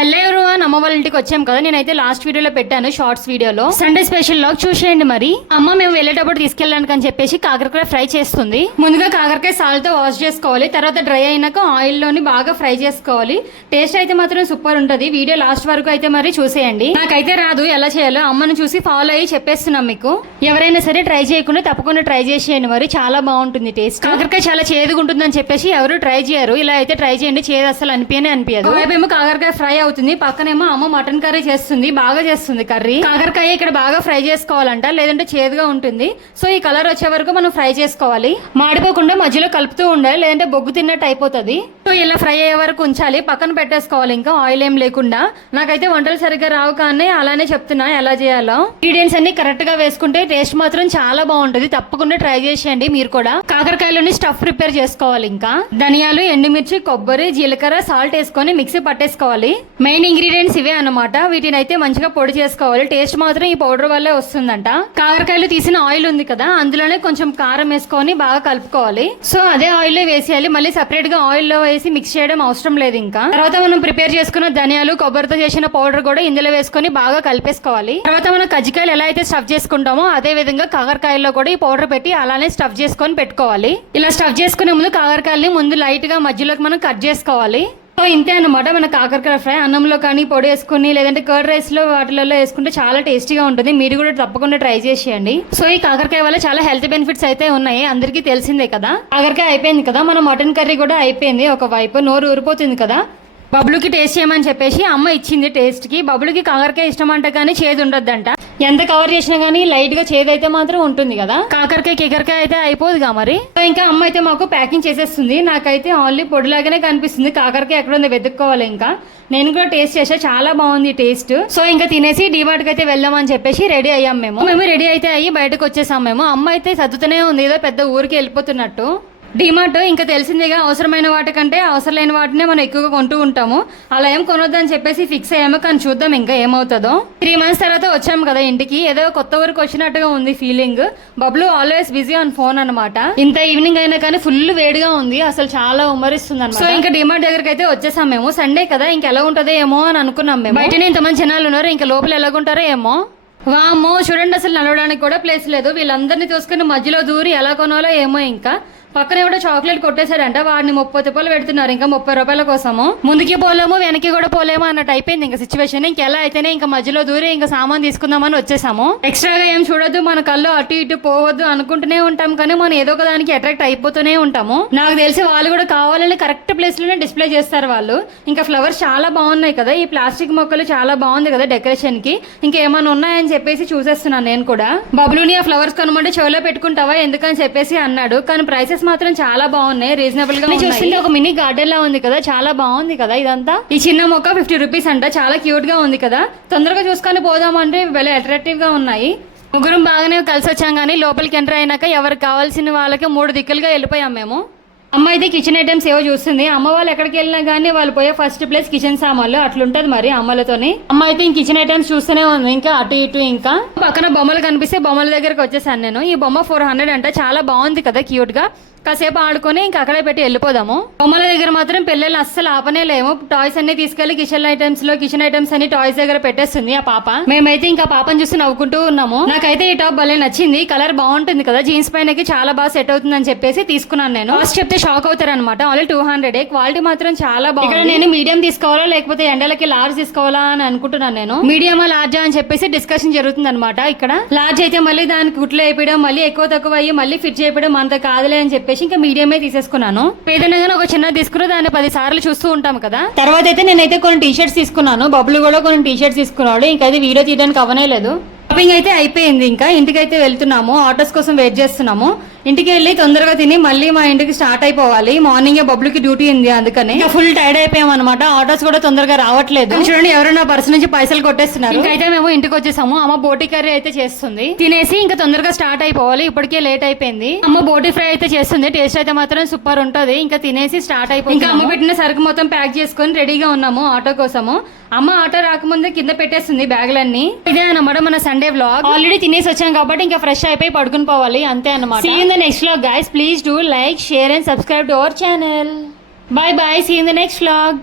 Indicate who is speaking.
Speaker 1: Hello ఎవరువన్ అమ్మ వాళ్ళ ఇంటికి వచ్చాం కదా. నేనైతే లాస్ట్ వీడియోలో పెట్టాను షార్ట్స్ వీడియోలో సండే స్పెషల్ లాగ్ చూసేయండి మరి. అమ్మ మేము వెళ్ళేటప్పుడు తీసుకెళ్ళడానికి అని చెప్పేసి కాకరకాయ ఫ్రై చేస్తుంది. ముందుగా కాకరకాయ సాల్ట్తో వాష్ చేసుకోవాలి. తర్వాత డ్రై అయినాక ఆయిల్లోని బాగా ఫ్రై చేసుకోవాలి. టేస్ట్ అయితే మాత్రం సూపర్ ఉంటది. వీడియో లాస్ట్ వరకు అయితే మరి చూసేయండి. నాకైతే రాదు ఎలా చేయాలో అమ్మను చూసి ఫాలో అయ్యి చెప్పేస్తున్నాం మీకు. ఎవరైనా సరే ట్రై చేయకుండా తప్పకుండా ట్రై చేసేయండి మరి. చాలా బాగుంటుంది టేస్ట్ కాకరకాయ చాలా చేదుగా ఉంటుందని చెప్పేసి ఎవరు ట్రై చేయరు. ఇలా అయితే ట్రై చేయండి చేదు అసలు అనిపించనే అనిపించదు మేము కాకరకాయ ఫ్రై అవుతుంది. పక్కనేమో అమ్మ మటన్ కర్రీ చేస్తుంది బాగా చేస్తుంది కర్రీ. కాకరకాయ ఇక్కడ బాగా ఫ్రై చేసుకోవాలంట లేదంటే చేదుగా ఉంటుంది. సో ఈ కలర్ వచ్చే వరకు మనం ఫ్రై చేసుకోవాలి. మాడిపోకుండా మధ్యలో కలుపుతూ ఉండాలి లేదంటే బొగ్గు తిన్నట్టు అయిపోతుంది. సో ఇలా ఫ్రై అయ్యే వరకు ఉంచాలి. పక్కన పెట్టేసుకోవాలి ఇంకా. ఆయిల్ ఏం లేకుండా. నాకైతే వంటలు సరిగ్గా రావు కానీ అలానే చెప్తున్నా. ఎలా చేయాలో. ఇంగ్రీడియంట్స్ అన్ని కరెక్ట్గా వేసుకుంటే టేస్ట్ మాత్రం చాలా బాగుంటుంది. తప్పకుండా ట్రై చేసేయండి మీరు కూడా. కాకరకాయలోని స్టఫ్ ప్రిపేర్ చేసుకోవాలి ఇంకా. ధనియాలు ఎండుమిర్చి కొబ్బరి జీలకర్ర సాల్ట్ వేసుకొని మిక్సీ పట్టేసుకోవాలి. మెయిన్ ఇంగ్రీడియంట్స్ ఇవే అన్నమాట. వీటిని అయితే మంచిగా పొడి చేసుకోవాలి. టేస్ట్ మాత్రం ఈ పౌడర్ వల్లే వస్తుందంట. కాకరకాయలు తీసిన ఆయిల్ ఉంది కదా అందులోనే కొంచెం కారం వేసుకొని బాగా కలుపుకోవాలి. సో అదే ఆయిల్లో వేసేయాలి. మళ్ళీ సెపరేట్గా ఆయిల్లో వేసి మిక్స్ చేయడం అవసరం లేదు ఇంకా. తర్వాత మనం ప్రిపేర్ చేసుకున్న ధనియాలు కొబ్బరితో చేసిన పౌడర్ కూడా ఇందులో వేసుకొని బాగా కలిపేసుకోవాలి. తర్వాత మనం కజ్జికాయలు ఎలా అయితే స్టఫ్ చేసుకుంటామో అదే విధంగా కాకరకాయల్లో కూడా ఈ పౌడర్ పెట్టి అలానే స్టఫ్ చేసుకొని పెట్టుకోవాలి. ఇలా స్టఫ్ చేసుకునే ముందు కాకరకాయల్ని ముందు లైట్గా మధ్యలోకి మనం కట్ చేసుకోవాలి. సో ఇంతే అనమాట మన కాకరకాయ ఫ్రై అన్నంలో కానీ పొడి వేసుకుని లేదంటే కర్డ్ రైస్లో వాటిలలో వేసుకుంటే చాలా టేస్టీగా ఉంటుంది. మీరు కూడా తప్పకుండా ట్రై చేసేయండి. సో ఈ కాకరకాయ వల్ల చాలా హెల్త్ బెనిఫిట్స్ అయితే ఉన్నాయి. అందరికీ తెలిసిందే కదా. కాకరకాయ అయిపోయింది కదా. మన మటన్ కర్రీ కూడా అయిపోయింది ఒక వైపు. నోరు ఊరిపోతుంది కదా. బబ్లుకి టేస్ట్ చేయమని చెప్పేసి అమ్మ ఇచ్చింది టేస్ట్కి బబులుకి కాకరకాయ ఇష్టం అంట కానీ చేదు ఉండొద్దంట. ఎంత కవర్ చేసినా కానీ లైట్గా చేదు అయితే మాత్రం ఉంటుంది కదా? కాకరకాయ కికరకాయ అయితే అయిపోదుగా మరి? సో ఇంకా అమ్మ అయితే మాకు ప్యాకింగ్ చేసేస్తుంది. నాకైతే ఆన్లీ పొడిలాగానే కనిపిస్తుంది. కాకరకాయ ఎక్కడ ఉందో వెతుక్కోవాలి ఇంకా. నేను కూడా టేస్ట్ చేసా చాలా బాగుంది టేస్ట్ సో ఇంకా తినేసి డివాట్ అయితే వెళ్దామని చెప్పేసి రెడీ అయ్యాం మేము. మేము రెడీ అయితే అయ్యి బయటకు వచ్చేసాం మేము. అమ్మ అయితే సర్దుతూనే ఉంది. ఏదో పెద్ద ఊరికి వెళ్ళిపోతున్నట్టు. డిమార్ట్ ఇంకా తెలిసిందేగా అవసరమైన వాటికంటే అవసరం లేని వాటినే మనం ఎక్కువగా కొంటూ ఉంటాము. అలా ఏం కొనొద్దని చెప్పేసి ఫిక్స్ అయ్యాము కానీ చూద్దాం ఇంకా ఏమవుతుందో. త్రీ మంత్స్ తర్వాత వచ్చాము కదా ఇంటికి ఏదో కొత్త ఊరికి వచ్చినట్టుగా ఉంది feeling Bablu always busy on phone అనమాట ఇంత ఈవినింగ్ అయినా కానీ ఫుల్ వేడిగా ఉంది అసలు చాలా ఉమ్మరిస్తుంది అనమాట సో ఇంకా డిమార్ట్ దగ్గరికి అయితే వచ్చేసాం మేము. సండే కదా ఇంకా ఎలా ఉంటుందో ఏమో అని అనుకున్నాం మేము. బయటనే ఇంతమంది జనాలు ఉన్నారు ఇంకా లోపల ఎలాగుంటారో ఏమో. వామ్మో చూడండి అసలు నడవడానికి కూడా ప్లేస్ లేదు. వీళ్ళందరినీ చూసుకుని మధ్యలో దూరి ఎలా కొనాలో ఏమో ఇంకా. పక్కన ఎవడో చాక్లెట్ కొట్టేశాడంట వాడిని ముప్పై రూపాయలు పెడుతున్నారు ఇంకా ముప్పై రూపాయల కోసము. ముందుకి పోలేము వెనక్కి కూడా పోలేము అన్నట్టు అయిపోయింది ఇంకా సిచ్యువేషన్ ఇంకెలా అయితేనే ఇంకా మధ్యలో దూరి ఇంకా సామాన్ తీసుకుందామని వచ్చేసాము. ఎక్స్ట్రాగా ఏం చూడొద్దు మన కళ్ళు అటు ఇటు పోవద్దు అనుకుంటూనే ఉంటాం కానీ మనం ఏదో ఒక దానికి అట్రాక్ట్ అయిపోతూనే ఉంటాము. నాకు తెలిసి వాళ్ళు కూడా కావాలని కరెక్ట్ ప్లేస్లోనే డిస్ప్లే చేస్తారు వాళ్ళు. ఇంకా ఫ్లవర్స్ చాలా బాగున్నాయి కదా ఈ ప్లాస్టిక్ మొక్కలు చాలా బాగుంది కదా డెకరేషన్కి. ఇంకేమైనా ఉన్నాయని చెప్పేసి చూసేస్తున్నాను నేను కూడా. బబులుని ఆ ఫ్లవర్స్ కొనమంటే చెవిలో పెట్టుకుంటావా ఎందుకని చెప్పేసి అన్నాడు కానీ ప్రైసెస్ మాత్రం చాలా బాగున్నాయి రీజనబుల్గా చూస్తుంటే ఒక మినీ గార్డెన్ లా ఉంది కదా చాలా బాగుంది కదా ఇదంతా? ఈ చిన్న మొక్క ఫిఫ్టీ రూపీస్ అంట చాలా క్యూట్గా ఉంది కదా. తొందరగా చూసుకొని పోదామంటే భలే అట్రాక్టివ్గా ఉన్నాయి. ముగ్గురం బాగానే కలిసి వచ్చాం కానీ లోపలికి ఎంటర్ అయినాక ఎవరికి కావాల్సిన వాళ్ళకి మూడు దిక్కులుగా వెళ్ళిపోయాం మేము. అమ్మ అయితే కిచెన్ ఐటమ్స్ ఏవో చూస్తుంది. అమ్మ వాళ్ళు ఎక్కడికి వెళ్ళినా కానీ వాళ్ళు పోయే ఫస్ట్ ప్లేస్ కిచెన్ సామాన్లు అట్లుంటది మరి అమ్మలతోని. అమ్మ అయితే ఇంక కిచెన్ ఐటమ్స్ చూస్తూనే ఉంది. ఇంకా అటు ఇటు ఇంకా. పక్కన బొమ్మలు కనిపిస్తే బొమ్మల దగ్గరకు వచ్చేసాను నేను. ఈ బొమ్మ ఫోర్ హండ్రెడ్ అంట. చాలా బాగుంది కదా క్యూట్గా. కాసేపు ఆడుకొని ఇంకా అక్కడే పెట్టి వెళ్ళిపోదాము. బొమ్మల దగ్గర మాత్రం పిల్లలు అస్సలు ఆపనే లేము. టాయ్స్ అన్ని తీసుకెళ్ళి కిచెన్ ఐటమ్స్లో కిచెన్ ఐటమ్స్ అన్ని టాయ్స్ దగ్గర పెట్టేస్తుంది ఆ పాప. మేమైతే ఇంకా పాపని చూసి నవ్వుకుంటూ ఉన్నాము. నాకైతే ఈ టాప్ భలే నచ్చింది. కలర్ బాగుంటుంది కదా. జీన్స్ పైనకి చాలా బాగా సెట్ అవుతుంది అని చెప్పేసి తీసుకున్నాను నేను. కాస్ట్ చెప్తే షాక్ అవుతారు అనమాట ఓన్లీ టూ హండ్రెడ్ క్వాలిటీ మాత్రం చాలా బాగుంది. ఇక్కడ నేను మీడియం తీసుకోవాలా లేకపోతే ఎండలకి లార్జ్ తీసుకోవాలా అని అనుకుంటున్నాను నేను? మీడియమా లార్జా అని చెప్పేసి డిస్కషన్ జరుగుతుంది అనమాట ఇక్కడ. లార్జ్ అయితే మళ్ళీ దానికి గుట్లు వేయడం మళ్ళీ ఎక్కువ తక్కువ అయ్యి మళ్ళీ ఫిట్ చేయడం అంత కాదులే అని చెప్పేసి ఇంకా మీడియమే తీసేసుకున్నాను. ఏదైనా ఒక చిన్న తీసుకుని దాన్ని పది సార్లు చూస్తూ ఉంటాం కదా. తర్వాత అయితే నేనైతే కొన్ని టీ షర్ట్స్ తీసుకున్నాను. బబ్బులు కూడా కొన్ని టీ షర్ట్స్ తీసుకున్నాడు. ఇంకా అది వీడియో తీయడానికి అవనే లేదు. షాపింగ్ అయితే అయిపోయింది ఇంకా. ఇంటికి అయితే వెళ్తున్నాము. ఆటోస్ కోసం వెయిట్ చేస్తున్నాము. ఇంటికి వెళ్ళి తొందరగా తిని మళ్ళీ మా ఇంటికి స్టార్ట్ అయిపోవాలి. మార్నింగ్ బబ్బులకి డ్యూటీ ఉంది అందుకని. ఫుల్ టైర్డ్ అయిపోయాం అనమాట ఆటోస్ కూడా తొందరగా రావట్లేదు. చూడండి ఎవరైనా పర్స్ నుంచి పైసలు కొట్టేస్తున్నారు. అయితే మేము ఇంటికి వచ్చేసాము. అమ్మ బోటి కర్రీ అయితే చేస్తుంది. తినేసి ఇంకా తొందరగా స్టార్ట్ అయిపోవాలి. ఇప్పటికే లేట్ అయిపోయింది. అమ్మ బోటి ఫ్రై అయితే చేస్తుంది. టేస్ట్ అయితే మాత్రం సూపర్ ఉంటది. ఇంకా తినేసి స్టార్ట్ అయిపోయింది ఇంకా అమ్మ పెట్టిన సరుకు మొత్తం ప్యాక్ చేసుకొని రెడీగా ఉన్నాము. ఆటో కోసము. అమ్మ ఆటో రాకముందే కింద పెట్టేస్తుంది బ్యాగులన్నీ. ఇదే అన్నమాట మన సండే వ్లాగ్ ఆల్రెడీ తినేసి వచ్చాం కాబట్టి ఇంకా ఫ్రెష్ అయిపోయి పడుకుని పోవాలి అంతే అనమాట see in the next vlog guys please do like share and subscribe to our channel bye bye see in the next vlog